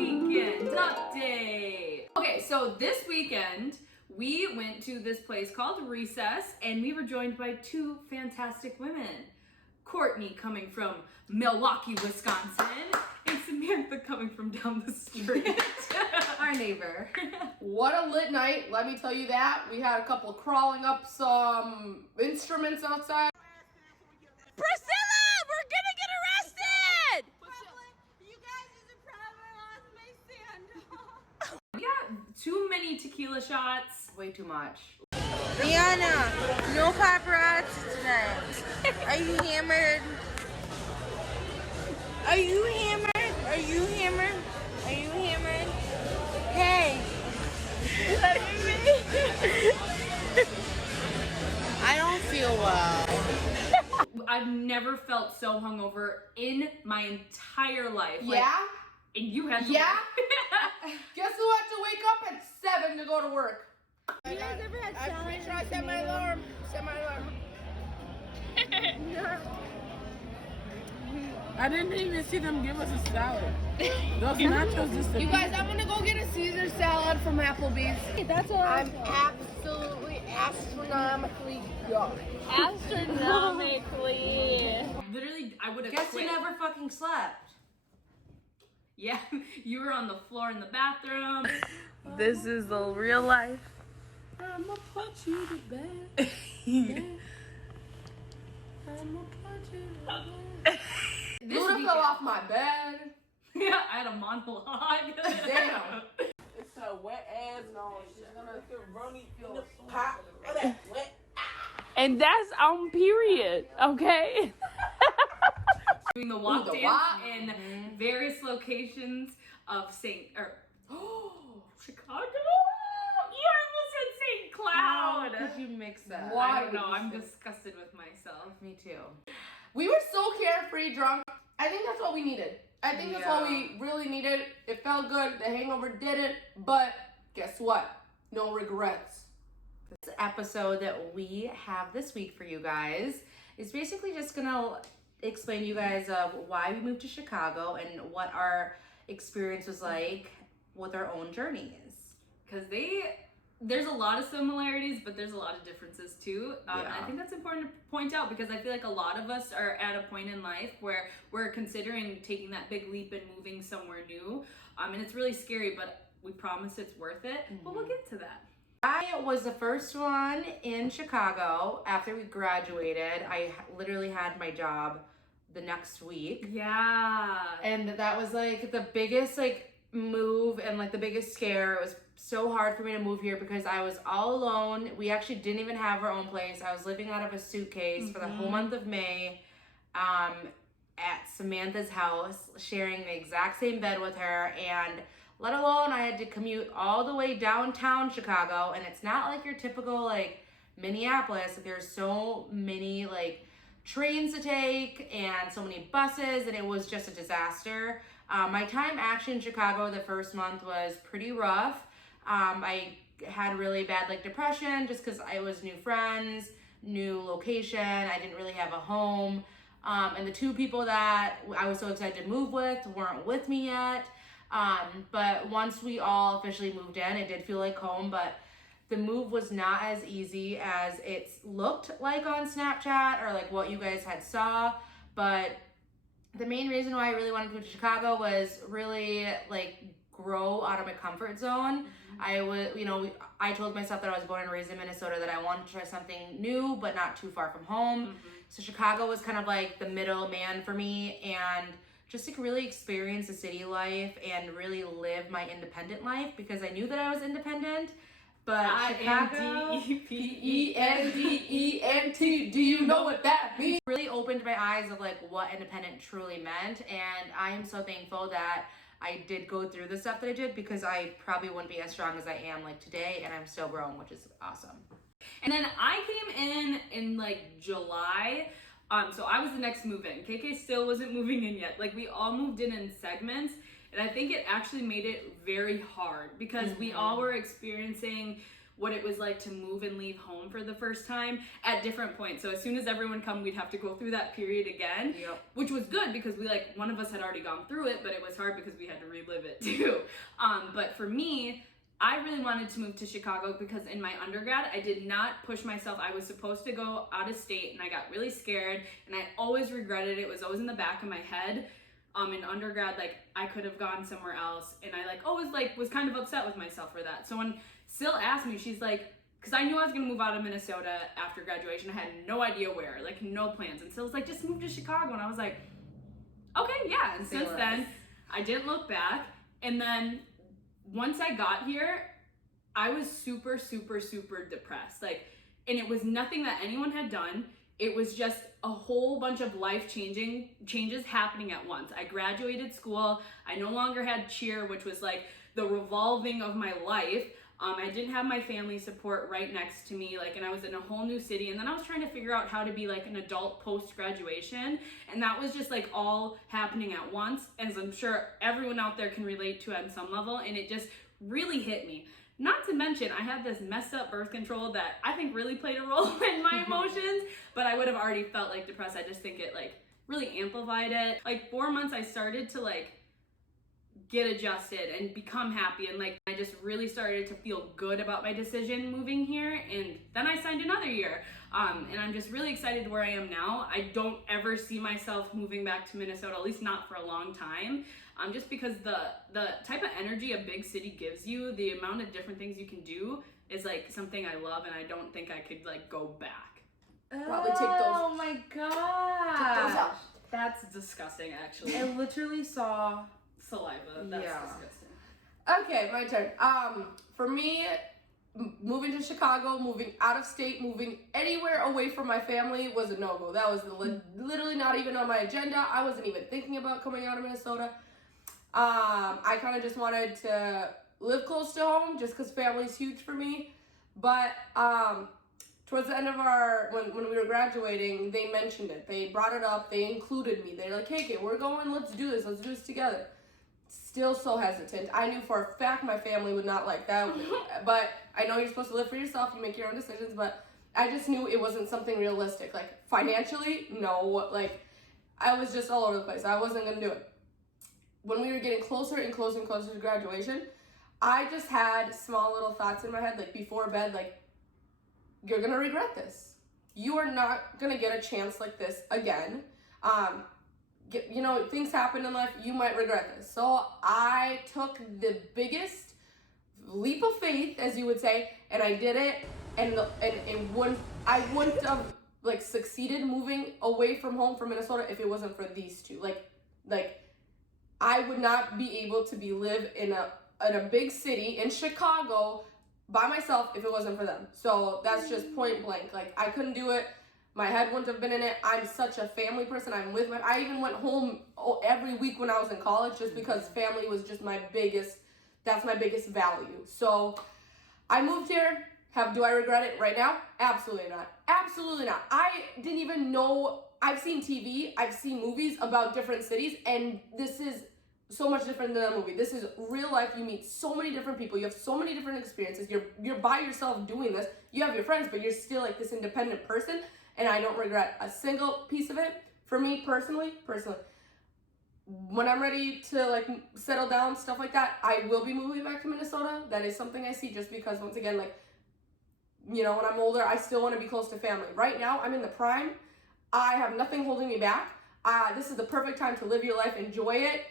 Weekend update. Okay, so this weekend we went to this place called Recess and we were joined by two fantastic women. Courtney coming from Milwaukee, Wisconsin, and Samantha coming from down the street. Our neighbor. What a lit night, let me tell you that. We had a couple crawling up some instruments outside. Priscilla, we're gonna get arrested! You guys is probably lost my sandal. We got too many tequila shots. Way too much. Rihanna, no paparazzi today. Are you hammered? Are you hammered? Are you hammered? Are you hammered? Hey. I don't feel well. I've never felt so hungover in my entire life. Yeah? And you had to Yeah? work. Guess who had to wake up at 7 to go to work? You guys ever had I'm pretty sure I set my alarm. Set my alarm. I didn't even see them give us a salad. Those nachos disappeared. You guys, I'm gonna go get a Caesar salad from Applebee's. Hey, that's all. I'm absolutely astronomically young. Astronomically. Literally, I would have Guess quit. you never fucking slept. Yeah, you were on the floor in the bathroom. This is the real life. I'ma put you to bed. Yeah. I'ma put you to bed. This Luda weekend- fell off my bed. Yeah, I had a monologue. Damn. It's her wet ass and all. She's gonna feel runny, feel pop. That wet. And that's on period, okay? Doing the walk Ooh, the dance walk. in various locations of Chicago. You almost said St. Cloud. Did you mix that? Why I don't know. would you I'm say- disgusted with myself. Me too. We were so carefree drunk. I think that's what we needed. I think that's what Yeah. we really needed. It felt good. The hangover did it. But guess what? No regrets. This episode that we have this week for you guys is basically just gonna explain to you guys why we moved to Chicago and what our experience was like with our own journeys. Because there's a lot of similarities, but there's a lot of differences too. Yeah. I think that's important to point out because I feel like a lot of us are at a point in life where we're considering taking that big leap and moving somewhere new. And it's really scary, but we promise it's worth it. But we'll get to that. I was the first one in Chicago after we graduated. I literally had my job the next week. Yeah. And that was like the biggest move and like the biggest scare. It was so hard for me to move here because I was all alone. We actually didn't even have our own place. I was living out of a suitcase for the whole month of May at Samantha's house, sharing the exact same bed with her, and let alone I had to commute all the way downtown Chicago, and it's not like your typical like Minneapolis. There's so many like trains to take and so many buses, and it was just a disaster. My time actually in Chicago the first month was pretty rough. I had really bad like depression just because I was new friends, new location. I didn't really have a home. And the two people that I was so excited to move with weren't with me yet. But once we all officially moved in, it did feel like home, but the move was not as easy as it looked like on Snapchat or like what you guys had saw. But the main reason why I really wanted to move to Chicago was really like grow out of my comfort zone. I told myself that I was born and raised in Minnesota, that I wanted to try something new, but not too far from home. So Chicago was kind of like the middle man for me, and just to really experience the city life and really live my independent life because I knew that I was independent. But Chicago, P-E-N-D-E-N-T. Do you know what that means? really opened my eyes of like what independent truly meant, and I am so thankful that I did go through the stuff that I did because I probably wouldn't be as strong as I am like today, and I'm still growing, which is awesome. And then I came in like July. So I was the next move in. KK still wasn't moving in yet. Like we all moved in segments. And I think it actually made it very hard because we all were experiencing what it was like to move and leave home for the first time at different points. So as soon as everyone come, we'd have to go through that period again, which was good because we like, one of us had already gone through it, but it was hard because we had to relive it too. But for me, I really wanted to move to Chicago because in my undergrad, I did not push myself. I was supposed to go out of state and I got really scared and I always regretted it. It was always in the back of my head. In undergrad, like I could have gone somewhere else and I like always like was kind of upset with myself for that. So when Sil asked me, she's like, because I knew I was gonna move out of Minnesota after graduation. I had no idea where, like no plans. And Sil's like, just move to Chicago. And I was like, okay, yeah. And since then, I didn't look back. And then once I got here, I was super, super, super depressed. Like, and it was nothing that anyone had done. It was just a whole bunch of life-changing changes happening at once. I graduated school. I no longer had cheer, which was like the revolving of my life. I didn't have my family support right next to me, like, and I was in a whole new city. And then I was trying to figure out how to be like an adult post-graduation. And that was just like all happening at once, as I'm sure everyone out there can relate to on some level. And it just really hit me. Not to mention, I had this messed up birth control that I think really played a role in my emotions, but I would have already felt like depressed. I just think it like really amplified it. Like 4 months, I started to like get adjusted and become happy, and like I just really started to feel good about my decision moving here. And then I signed another year, and I'm just really excited where I am now. I don't ever see myself moving back to Minnesota, at least not for a long time, just because the type of energy a big city gives you, the amount of different things you can do is like something I love, and I don't think I could like go back. Probably take those. Oh my god. Take those out. That's disgusting, actually. I literally saw Saliva. That's Yeah. disgusting. Okay, my turn. For me, moving to Chicago, moving out of state, moving anywhere away from my family was a no-go. That was literally not even on my agenda. I wasn't even thinking about coming out of Minnesota. I kind of just wanted to live close to home just because family's huge for me. But towards the end of when we were graduating, they mentioned it. They brought it up. They included me. They're like, hey, we're going. Let's do this. Let's do this together. Still so hesitant. I knew for a fact my family would not like that. But I know you're supposed to live for yourself. You make your own decisions. But I just knew it wasn't something realistic. Like, financially, no. Like, I was just all over the place. I wasn't going to do it. When we were getting closer and closer and closer to graduation, I just had small little thoughts in my head, like before bed, like, you're going to regret this. You are not going to get a chance like this again. You know, things happen in life. You might regret this. So I took the biggest leap of faith, as you would say, and I did it. And I wouldn't have like succeeded moving away from home from Minnesota if it wasn't for these two. Like I would not be able to live in a big city in Chicago by myself if it wasn't for them. So that's just point blank. Like, I couldn't do it. My head wouldn't have been in it. I'm such a family person. I even went home every week when I was in college just because family was just that's my biggest value. So I moved here. Do I regret it right now? Absolutely not. Absolutely not. I didn't even know. I've seen TV, I've seen movies about different cities, and this is so much different than a movie. This is real life. You meet so many different people. You have so many different experiences. You're by yourself doing this. You have your friends, but you're still like this independent person, and I don't regret a single piece of it. For me, personally, when I'm ready to like settle down, stuff like that, I will be moving back to Minnesota. That is something I see just because, once again, like, you know, when I'm older, I still want to be close to family. Right now, I'm in the prime. I have nothing holding me back. This is the perfect time to live your life, enjoy it.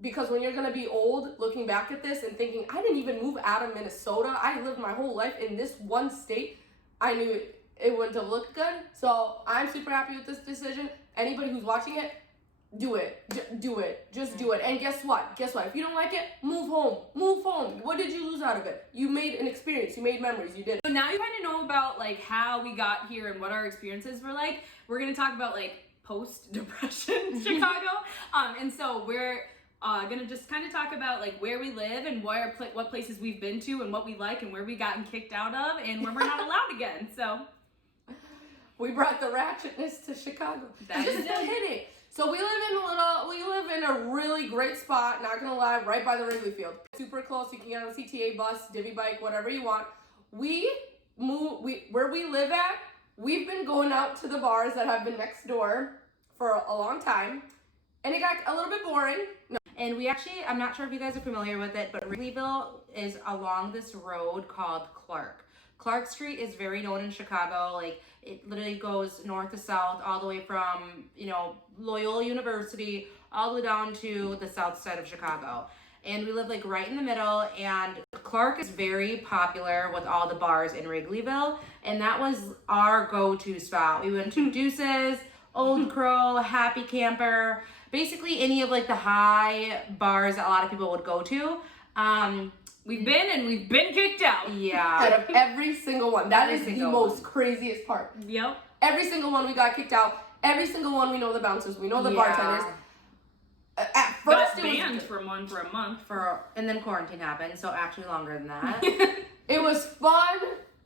Because when you're going to be old, looking back at this and thinking, I didn't even move out of Minnesota. I lived my whole life in this one state. I knew it wouldn't have looked good. So I'm super happy with this decision. Anybody who's watching it, do it. Do it. Just do it. And guess what? If you don't like it, move home. What did you lose out of it? You made an experience. You made memories. You did. So now you kind of know about like how we got here and what our experiences were like. We're going to talk about like post-depression Chicago. And so we're gonna just kind of talk about like where we live and what places we've been to and what we like and where we gotten kicked out of and where we're not allowed again. So we brought the ratchetness to Chicago. That is it. So we live in a really great spot, not gonna lie, right by the Wrigley Field. Super close. You can get on a CTA bus, divvy bike, whatever you want. where we live at, we've been going out to the bars that have been next door for a long time, and it got a little bit boring. No. And we actually, I'm not sure if you guys are familiar with it, but Wrigleyville is along this road called Clark. Clark Street is very known in Chicago. Like, it literally goes north to south, all the way from, you know, Loyola University, all the way down to the south side of Chicago. And we live like right in the middle, and Clark is very popular with all the bars in Wrigleyville, and that was our go-to spot. We went to Deuces, Old Crow, Happy Camper, basically any of like the high bars that a lot of people would go to. We've been kicked out. Yeah. Out of every single one. That Every is the single most craziest part. Yep. Every single one we got kicked out. Every single one we know the bouncers. We know the bartenders. At first Got banned from one for a month. And then quarantine happened, so actually longer than that. It was fun.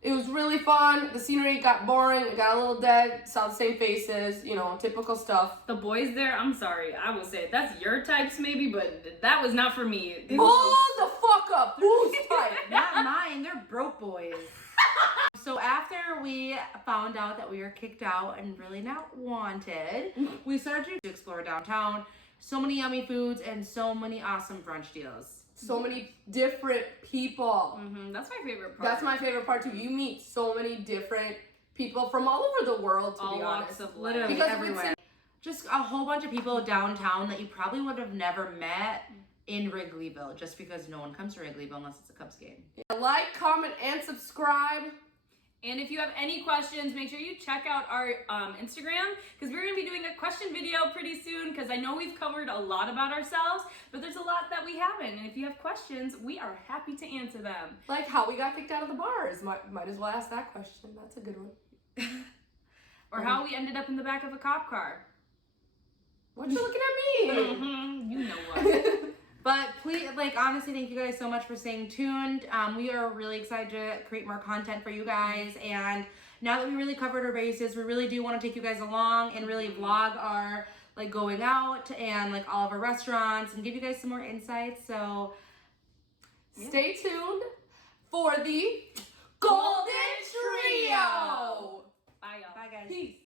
It was really fun. The scenery got boring. It got a little dead. Saw the same faces. You know, typical stuff. The boys there, I'm sorry, I will say it. That's your types maybe, but that was not for me. Hold the fuck up. Who's type? Not mine, they're broke boys. So after we found out that we were kicked out and really not wanted, we started to explore downtown. So many yummy foods and so many awesome brunch deals. So many different people. That's my favorite part. That's my favorite part too. You meet so many different people from all over the world, to all be walks honest. of life. Literally Because everywhere. Just a whole bunch of people downtown that you probably would have never met in Wrigleyville, just because no one comes to Wrigleyville unless it's a Cubs game. Like, comment, and subscribe. And if you have any questions, make sure you check out our Instagram, because we're going to be doing a question video pretty soon, because I know we've covered a lot about ourselves, but there's a lot that we haven't. And if you have questions, we are happy to answer them. Like how we got kicked out of the bars. Might as well ask that question. That's a good one. Or how we ended up in the back of a cop car. What you looking at me? You know what. But please, like, honestly, thank you guys so much for staying tuned. We are really excited to create more content for you guys. And now that we really covered our bases, we really do want to take you guys along and really vlog our, like, going out and, like, all of our restaurants and give you guys some more insights. So Stay tuned for the GLDN Trio. Bye, y'all. bye, guys. Peace.